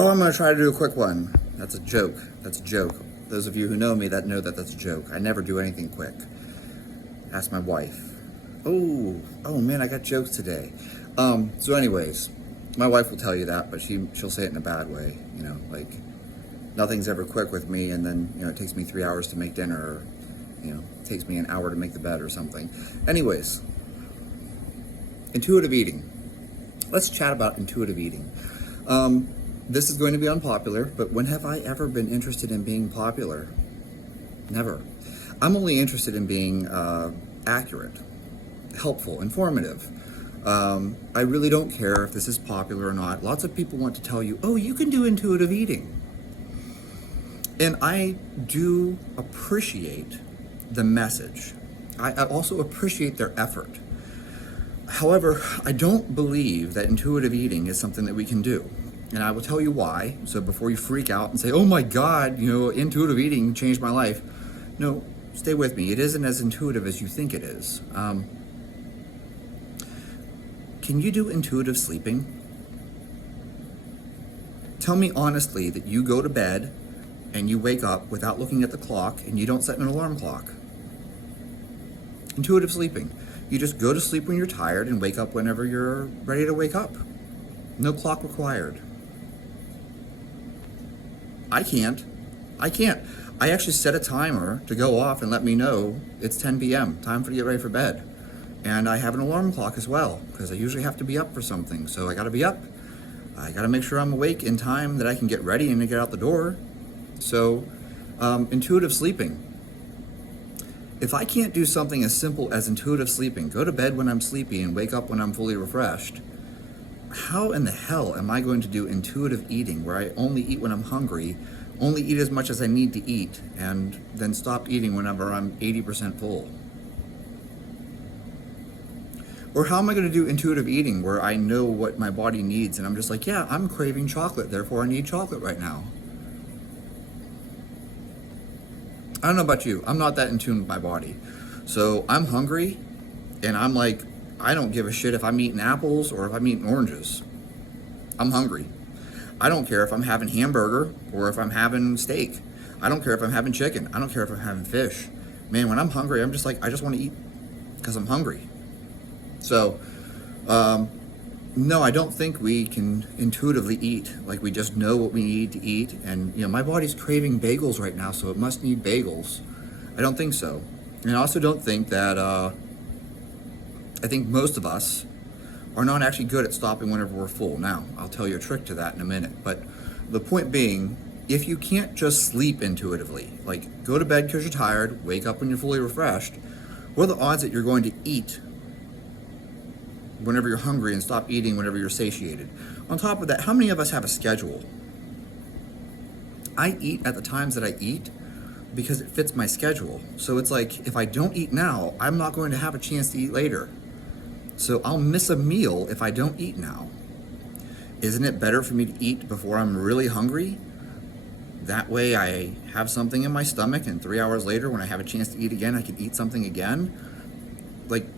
Oh, I'm going to try to do a quick one. That's a joke. That's a joke. Those of you who know me that know that that's a joke. I never do anything quick. Ask my wife. Oh man, I got jokes today. So anyways, my wife will tell you that, but she'll say it in a bad way. You know, like nothing's ever quick with me, and then it takes me 3 hours to make dinner, or it takes me an hour to make the bed or something. Anyways, intuitive eating. Let's chat about intuitive eating. This is going to be unpopular, but when have I ever been interested in being popular? Never. I'm only interested in being accurate, helpful, informative. I really don't care if this is popular or not. Lots of people want to tell you, oh, you can do intuitive eating. And I do appreciate the message. I also appreciate their effort. However, I don't believe that intuitive eating is something that we can do. And I will tell you why. So before you freak out and say, oh my God, intuitive eating changed my life. No, stay with me. It isn't as intuitive as you think it is. Can you do intuitive sleeping? Tell me honestly that you go to bed and you wake up without looking at the clock and you don't set an alarm clock. Intuitive sleeping. You just go to sleep when you're tired and wake up whenever you're ready to wake up. No clock required. I can't. I actually set a timer to go off and let me know it's 10 p.m., time for to get ready for bed. And I have an alarm clock as well, because I usually have to be up for something. So I gotta be up. I gotta make sure I'm awake in time that I can get ready and to get out the door. So, intuitive sleeping. If I can't do something as simple as intuitive sleeping, go to bed when I'm sleepy and wake up when I'm fully refreshed, how in the hell am I going to do intuitive eating where I only eat when I'm hungry, only eat as much as I need to eat, and then stop eating whenever I'm 80% full? Or how am I going to do intuitive eating where I know what my body needs and I'm just like, yeah, I'm craving chocolate, therefore I need chocolate right now? I don't know about you. I'm not that in tune with my body. So I'm hungry and I'm like, I don't give a shit if I'm eating apples or if I'm eating oranges. I'm hungry. I don't care if I'm having hamburger or if I'm having steak. I don't care if I'm having chicken. I don't care if I'm having fish. Man, when I'm hungry, I'm just like, I just want to eat because I'm hungry. So, no, I don't think we can intuitively eat. Like we just know what we need to eat. And, my body's craving bagels right now, so it must need bagels. I don't think so. And I also don't think that, I think most of us are not actually good at stopping whenever we're full. Now, I'll tell you a trick to that in a minute. But the point being, if you can't just sleep intuitively, like go to bed because you're tired, wake up when you're fully refreshed, what are the odds that you're going to eat whenever you're hungry and stop eating whenever you're satiated? On top of that, how many of us have a schedule? I eat at the times that I eat because it fits my schedule. So it's like, if I don't eat now, I'm not going to have a chance to eat later. So I'll miss a meal if I don't eat now. Isn't it better for me to eat before I'm really hungry? That way I have something in my stomach and 3 hours later when I have a chance to eat again, I can eat something again. Like,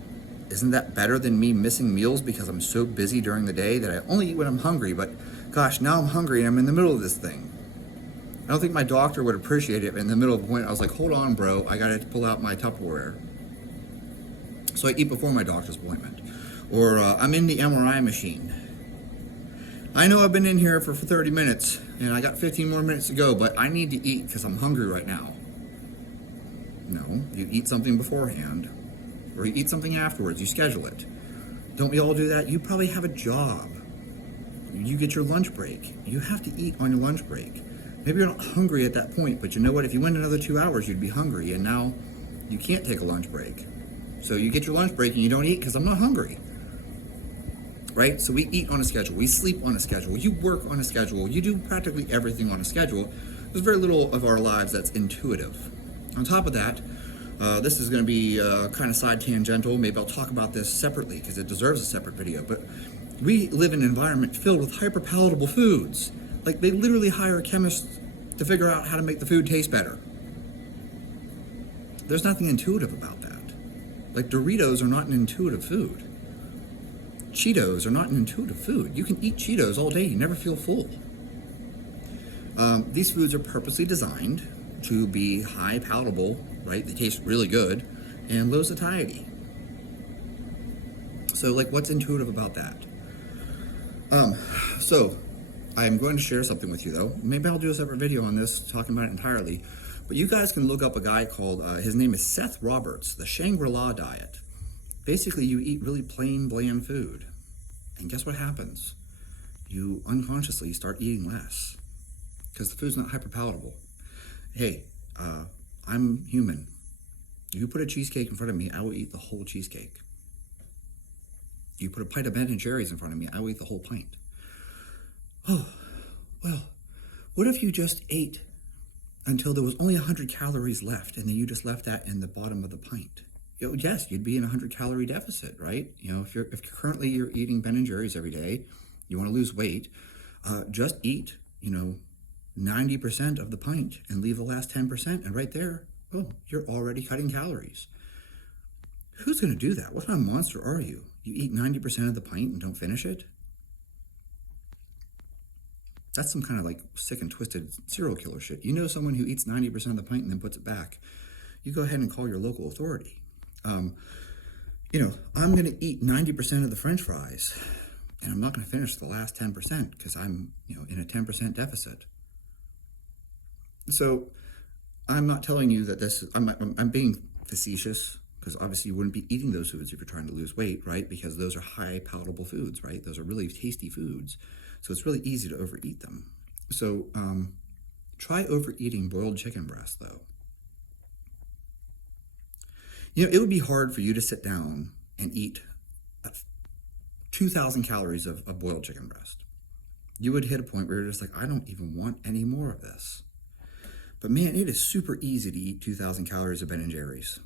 isn't that better than me missing meals because I'm so busy during the day that I only eat when I'm hungry, but gosh, now I'm hungry and I'm in the middle of this thing. I don't think my doctor would appreciate it. In the middle of the point, I was like, hold on, bro, I gotta pull out my Tupperware. So I eat before my doctor's appointment. Or I'm in the MRI machine. I know I've been in here for 30 minutes and I got 15 more minutes to go, but I need to eat because I'm hungry right now. No, you eat something beforehand or you eat something afterwards, you schedule it. Don't we all do that? You probably have a job. You get your lunch break. You have to eat on your lunch break. Maybe you're not hungry at that point, but you know what? If you went another 2 hours, you'd be hungry, and now you can't take a lunch break. So you get your lunch break and you don't eat because I'm not hungry. Right? So we eat on a schedule. We sleep on a schedule. You work on a schedule. You do practically everything on a schedule. There's very little of our lives that's intuitive. On top of that, this is going to be kind of side tangential. Maybe I'll talk about this separately because it deserves a separate video. But we live in an environment filled with hyper-palatable foods. Like, they literally hire chemists to figure out how to make the food taste better. There's nothing intuitive about that. Like, Doritos are not an intuitive food. Cheetos are not an intuitive food. You can eat Cheetos all day, you never feel full. These foods are purposely designed to be high palatable, right? They taste really good and low satiety. So, like, what's intuitive about that? So I'm going to share something with you, though. Maybe I'll do a separate video on this, talking about it entirely. But you guys can look up a guy called, his name is Seth Roberts, the Shangri-La diet. Basically, you eat really plain, bland food. And guess what happens? You unconsciously start eating less because the food's not hyperpalatable. Hey, I'm human. You put a cheesecake in front of me, I will eat the whole cheesecake. You put a pint of Ben & Jerry's in front of me, I will eat the whole pint. Oh, well, what if you just ate until there was only 100 calories left and then you just left that in the bottom of the pint? Yes, you'd be in a 100-calorie deficit, right? If currently you're eating Ben & Jerry's every day, you want to lose weight, just eat, 90% of the pint and leave the last 10%, and right there, you're already cutting calories. Who's going to do that? What kind of monster are you? You eat 90% of the pint and don't finish it? That's some kind of like sick and twisted serial killer shit. You know someone who eats 90% of the pint and then puts it back. You go ahead and call your local authority. I'm going to eat 90% of the French fries, and I'm not going to finish the last 10% because I'm, in a 10% deficit. So I'm not telling you that I'm being facetious, because obviously you wouldn't be eating those foods if you're trying to lose weight, right? Because those are high palatable foods, right? Those are really tasty foods. So it's really easy to overeat them. So try overeating boiled chicken breast, though. It would be hard for you to sit down and eat 2,000 calories of boiled chicken breast. You would hit a point where you're just like, I don't even want any more of this. But man, it is super easy to eat 2,000 calories of Ben & Jerry's.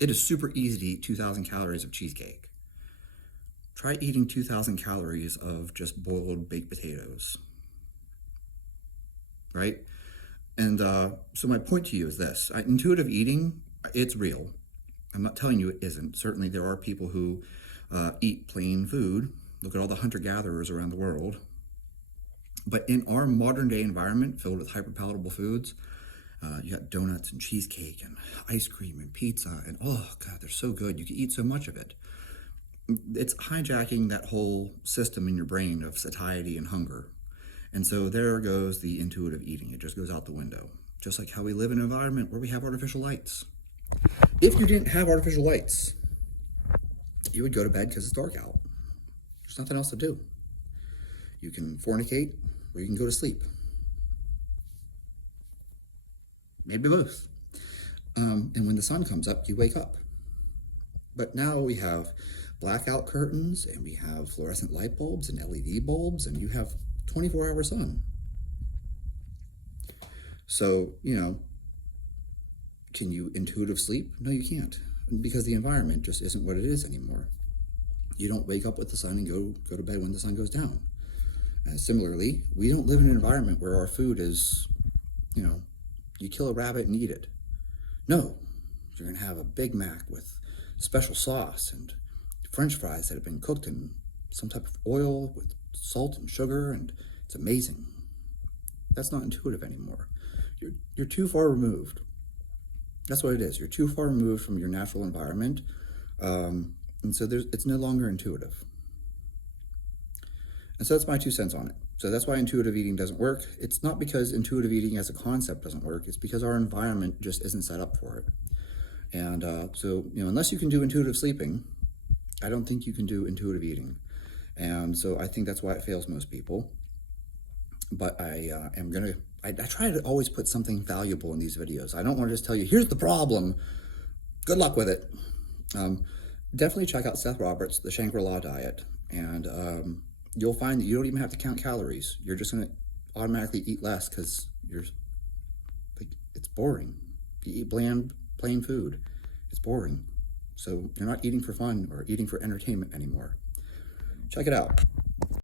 It is super easy to eat 2,000 calories of cheesecake. Try eating 2,000 calories of just boiled baked potatoes. Right? And so my point to you is this. Intuitive eating, it's real. I'm not telling you it isn't. Certainly there are people who eat plain food. Look at all the hunter-gatherers around the world. But in our modern day environment filled with hyperpalatable foods, you got donuts and cheesecake and ice cream and pizza, and oh God, they're so good. You can eat so much of it. It's hijacking that whole system in your brain of satiety and hunger. And so there goes the intuitive eating. It just goes out the window. Just like how we live in an environment where we have artificial lights. If you didn't have artificial lights, you would go to bed because it's dark out. There's nothing else to do. You can fornicate or you can go to sleep. Maybe both. And when the sun comes up, you wake up. But now we have blackout curtains, and we have fluorescent light bulbs and LED bulbs, and you have 24-hour sun. So, can you intuitive sleep? No, you can't, because the environment just isn't what it is anymore. You don't wake up with the sun and go to bed when the sun goes down. Similarly, we don't live in an environment where our food is, you kill a rabbit and eat it. No, you're going to have a Big Mac with special sauce and French fries that have been cooked in some type of oil with salt and sugar, and it's amazing. That's not intuitive anymore. You're too far removed. That's what it is. You're too far removed from your natural environment, and so it's no longer intuitive. And so that's my 2 cents on it. So that's why intuitive eating doesn't work. It's not because intuitive eating as a concept doesn't work. It's because our environment just isn't set up for it. And so, unless you can do intuitive sleeping, I don't think you can do intuitive eating. And so I think that's why it fails most people. But I try to always put something valuable in these videos. I don't want to just tell you, here's the problem. Good luck with it. Definitely check out Seth Roberts, the Shangri-La diet. And you'll find that you don't even have to count calories. You're just going to automatically eat less because it's boring. You eat plain food. It's boring. So you're not eating for fun or eating for entertainment anymore. Check it out.